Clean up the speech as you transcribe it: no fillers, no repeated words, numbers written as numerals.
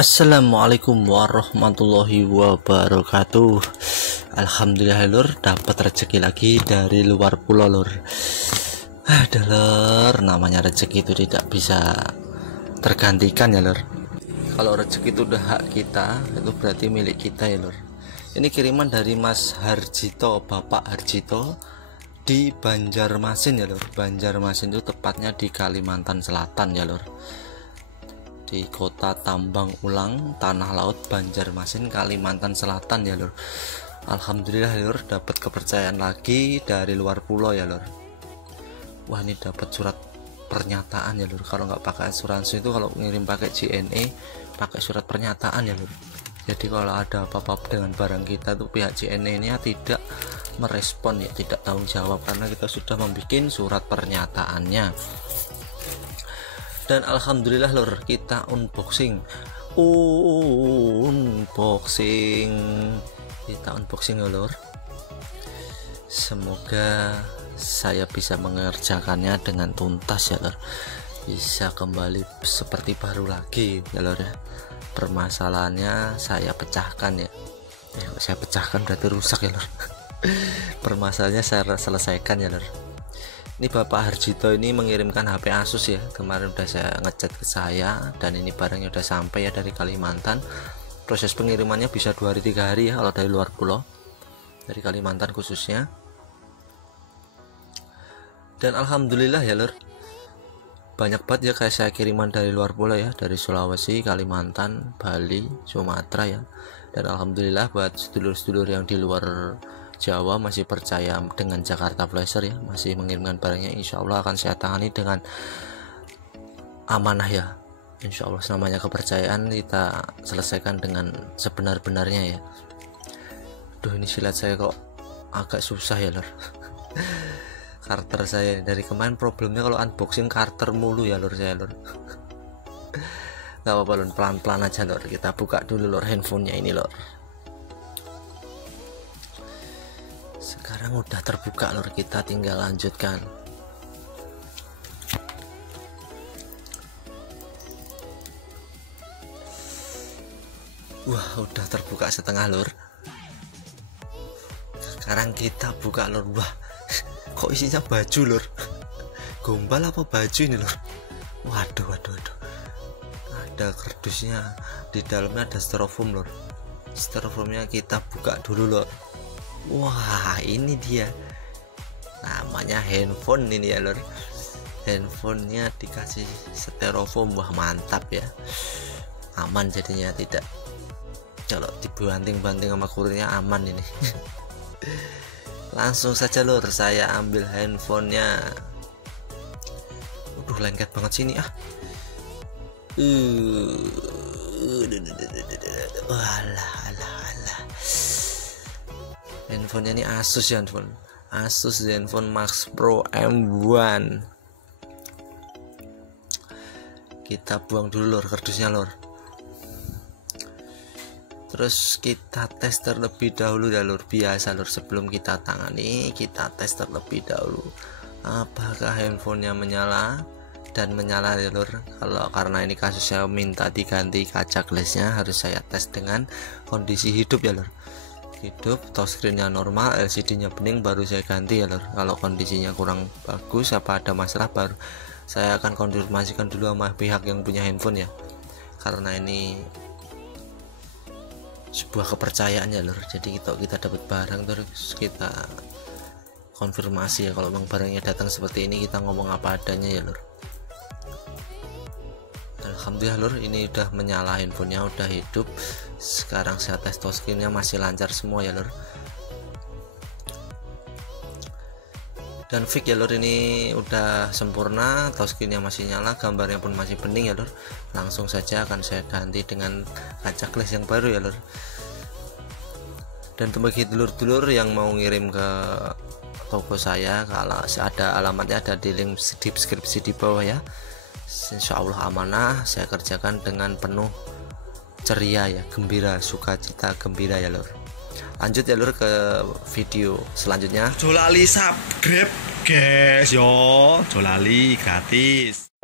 Assalamualaikum warahmatullahi wabarakatuh. Alhamdulillah lur, dapat rezeki lagi dari luar pulau lur. Ada lur, namanya rezeki itu tidak bisa tergantikan ya lur. Kalau rezeki itu udah hak kita, itu berarti milik kita ya lur. Ini kiriman dari Mas Harjito, Bapak Harjito di Banjarmasin ya lur. Banjarmasin itu tepatnya di Kalimantan Selatan ya lur, di kota tambang ulang tanah laut Banjarmasin, Kalimantan Selatan ya lur. Alhamdulillah lur, dapat kepercayaan lagi dari luar pulau ya lur. Wah, ini dapat surat pernyataan ya lur. Kalau nggak pakai asuransi itu, kalau ngirim pakai JNE pakai surat pernyataan ya lur. Jadi kalau ada apa-apa dengan barang kita tuh, pihak JNE ini tidak merespon ya, tidak tanggung jawab karena kita sudah membuat surat pernyataannya. Dan alhamdulillah lur, kita unboxing ya lur. Semoga saya bisa mengerjakannya dengan tuntas ya lur, bisa kembali seperti baru lagi ya lur ya. Permasalahannya saya pecahkan ya, saya pecahkan berarti rusak ya lur. Permasalahannya saya selesaikan ya lur. Ini Bapak Harjito ini mengirimkan HP Asus ya, kemarin udah saya ngechat ke saya, dan ini barangnya udah sampai ya dari Kalimantan. Proses pengirimannya bisa 2 hari 3 hari ya kalau dari luar pulau, dari Kalimantan khususnya. Dan alhamdulillah ya lur, banyak banget ya kayak saya kiriman dari luar pulau ya, dari Sulawesi, Kalimantan, Bali, Sumatera ya. Dan alhamdulillah buat sedulur-sedulur yang di luar Jawa masih percaya dengan Jakarta Flasher ya, masih mengirimkan barangnya. Insya Allah akan saya tangani dengan amanah ya. Insya Allah, namanya kepercayaan kita selesaikan dengan sebenar-benarnya ya. Duh, ini silat saya kok agak susah ya lor. Karter saya dari kemarin problemnya kalau unboxing karter mulu ya lor, saya lor. Gak apa-apa lor, pelan-pelan aja lor. Kita buka dulu lor handphonenya ini lor. Sekarang udah terbuka lur, kita tinggal lanjutkan. Wah, udah terbuka setengah lur. Sekarang kita buka lur. Wah, kok isinya baju lur. Gombal apa baju ini lur? Waduh. Ada kardusnya, di dalamnya ada styrofoam lur. Styrofoamnya kita buka dulu lur. Wah, ini dia namanya handphone ini ya lor. Handphonenya dikasih styrofoam. Wah, mantap ya, aman jadinya, tidak kalau dibanting-banting sama kurirnya aman ini. Langsung saja lor, saya ambil handphonenya. Udah lengket banget sini ah. Walah. Handphonenya ini Asus ya, Asus MaxPro M1. Kita buang dulu lor kardusnya lor. Terus kita tes terlebih dahulu ya lor, biasa lor, sebelum kita tangani kita tes terlebih dahulu apakah handphonenya menyala. Dan menyala ya lor. Kalau karena ini kasus saya minta diganti kaca glassnya, harus saya tes dengan kondisi hidup ya lor. Hidup, touchscreennya normal, LCD-nya bening, baru saya ganti ya lor. Kalau kondisinya kurang bagus, apa ada masalah, baru saya akan konfirmasikan dulu sama pihak yang punya handphone ya, karena ini sebuah kepercayaan ya lor. Jadi kita dapat barang terus kita konfirmasi ya, kalau memang barangnya datang seperti ini, kita ngomong apa adanya ya lor. Alhamdulillah lur, ini udah menyala handphonenya, udah hidup. Sekarang saya tes touchscreennya masih lancar semua ya lur. Dan fix ya lur, ini udah sempurna, touchscreennya masih nyala, gambarnya pun masih bening ya lur. Langsung saja akan saya ganti dengan kaca glass yang baru ya lur. Dan bagi dulur-dulur yang mau ngirim ke toko saya, kalau ada alamatnya ada di link di deskripsi di bawah ya. InsyaAllah amanah, saya kerjakan dengan penuh ceria ya, gembira, sukacita, gembira ya lur. Lanjut ya lur ke video selanjutnya. Jolali subscribe guys yo, jolali gratis.